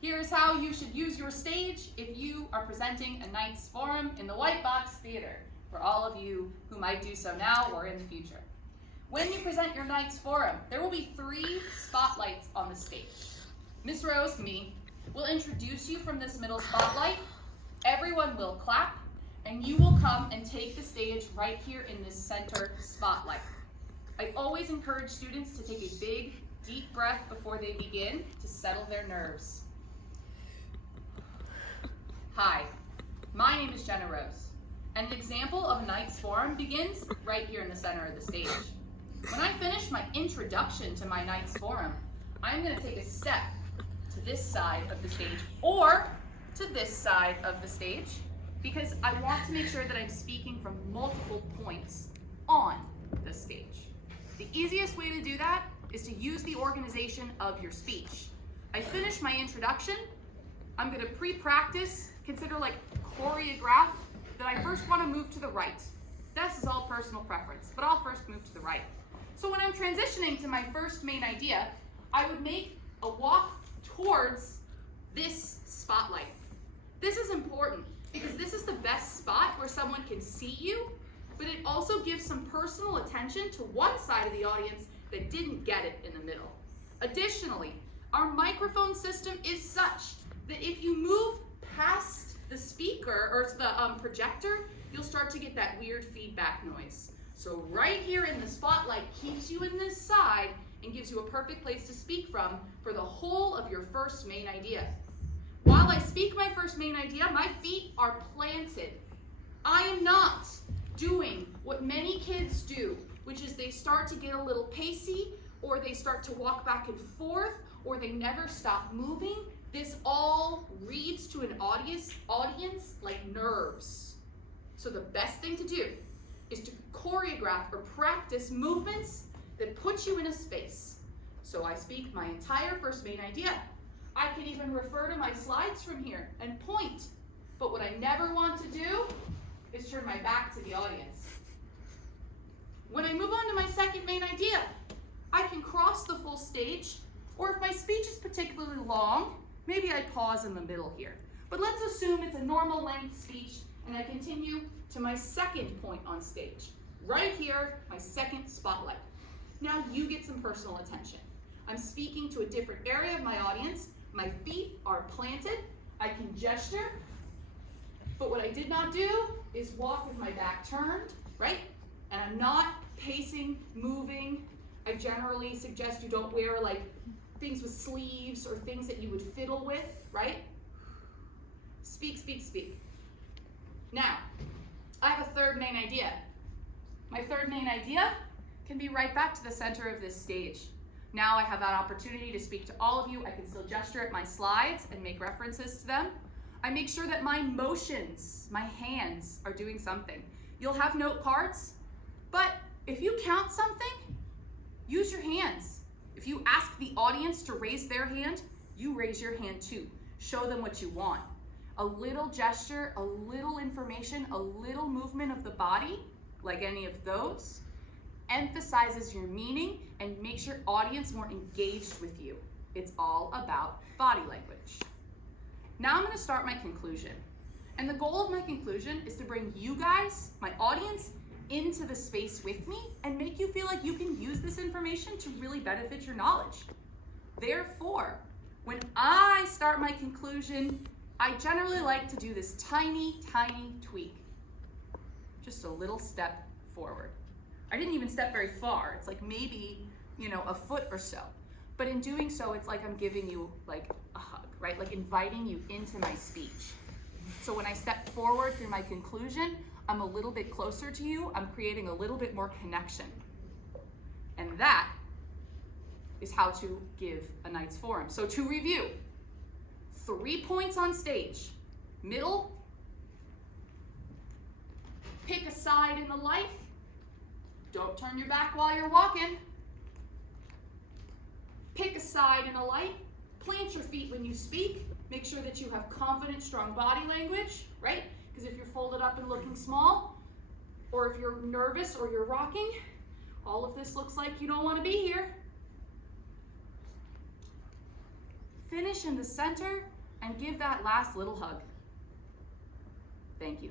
Here's how you should use your stage if you are presenting a Knight's Forum in the White Box Theater, for all of you who might do so now or in the future. When you present your Knight's Forum, there will be 3 spotlights on the stage. Miss Rose, me, will introduce you from this middle spotlight. Everyone will clap, and you will come and take the stage right here in this center spotlight. I always encourage students to take a big, deep breath before they begin to settle their nerves. Hi, my name is Jenna Rose, and an example of a Knight's Forum begins right here in the center of the stage. When I finish my introduction to my Knight's Forum, I'm going to take a step to this side of the stage or to this side of the stage because I want to make sure that I'm speaking from multiple points on the stage. The easiest way to do that is to use the organization of your speech. I finish my introduction, I'm going to pre-practice, consider like choreograph, that I first want to move to the right. This is all personal preference, but I'll first move to the right. So when I'm transitioning to my first main idea, I would make a walk towards this spotlight. This is important because this is the best spot where someone can see you, but it also gives some personal attention to one side of the audience that didn't get it in the middle. Additionally, our microphone system is such that if you move past the speaker or the projector, you'll start to get that weird feedback noise. So right here in the spotlight keeps you in this side and gives you a perfect place to speak from for the whole of your first main idea. While I speak my first main idea, my feet are planted. I am not doing what many kids do, which is they start to get a little pacey, or they start to walk back and forth, or they never stop moving. This all reads to an audience like nerves. So the best thing to do is to choreograph or practice movements that put you in a space. So I speak my entire first main idea. I can even refer to my slides from here and point. But what I never want to do is turn my back to the audience. When I move on to my second main idea, I can cross the full stage, or if my speech is particularly long, maybe I pause in the middle here. But let's assume it's a normal length speech and I continue to my second point on stage. Right here, my second spotlight. Now you get some personal attention. I'm speaking to a different area of my audience. My feet are planted. I can gesture. But what I did not do is walk with my back turned, right? And I'm not pacing, moving. I generally suggest you don't wear like things with sleeves or things that you would fiddle with, right? Speak, speak, speak. Now, I have a third main idea. My third main idea can be right back to the center of this stage. Now I have that opportunity to speak to all of you. I can still gesture at my slides and make references to them. I make sure that my motions, my hands are doing something. You'll have note cards, but if you count something, use your hands. If you ask the audience to raise their hand, you raise your hand too. Show them what you want. A little gesture, a little information, a little movement of the body, like any of those, emphasizes your meaning and makes your audience more engaged with you. It's all about body language. Now I'm going to start my conclusion. And the goal of my conclusion is to bring you guys, my audience, into the space with me and make you feel like you can use this information to really benefit your knowledge. Therefore, when I start my conclusion, I generally like to do this tiny, tiny tweak. Just a little step forward. I didn't even step very far. It's like maybe, a foot or so. But in doing so, it's like I'm giving you like a hug, right? Like inviting you into my speech. So when I step forward through my conclusion, I'm a little bit closer to you. I'm creating a little bit more connection. And that is how to give a Knight's Forum. So to review, 3 points on stage. Middle, pick a side in the light. Don't turn your back while you're walking. Pick a side in a light. Plant your feet when you speak. Make sure that you have confident, strong body language, right? Because if you're folded up and looking small, or if you're nervous or you're rocking, all of this looks like you don't want to be here. finish in the center, and give that last little hug. Thank you.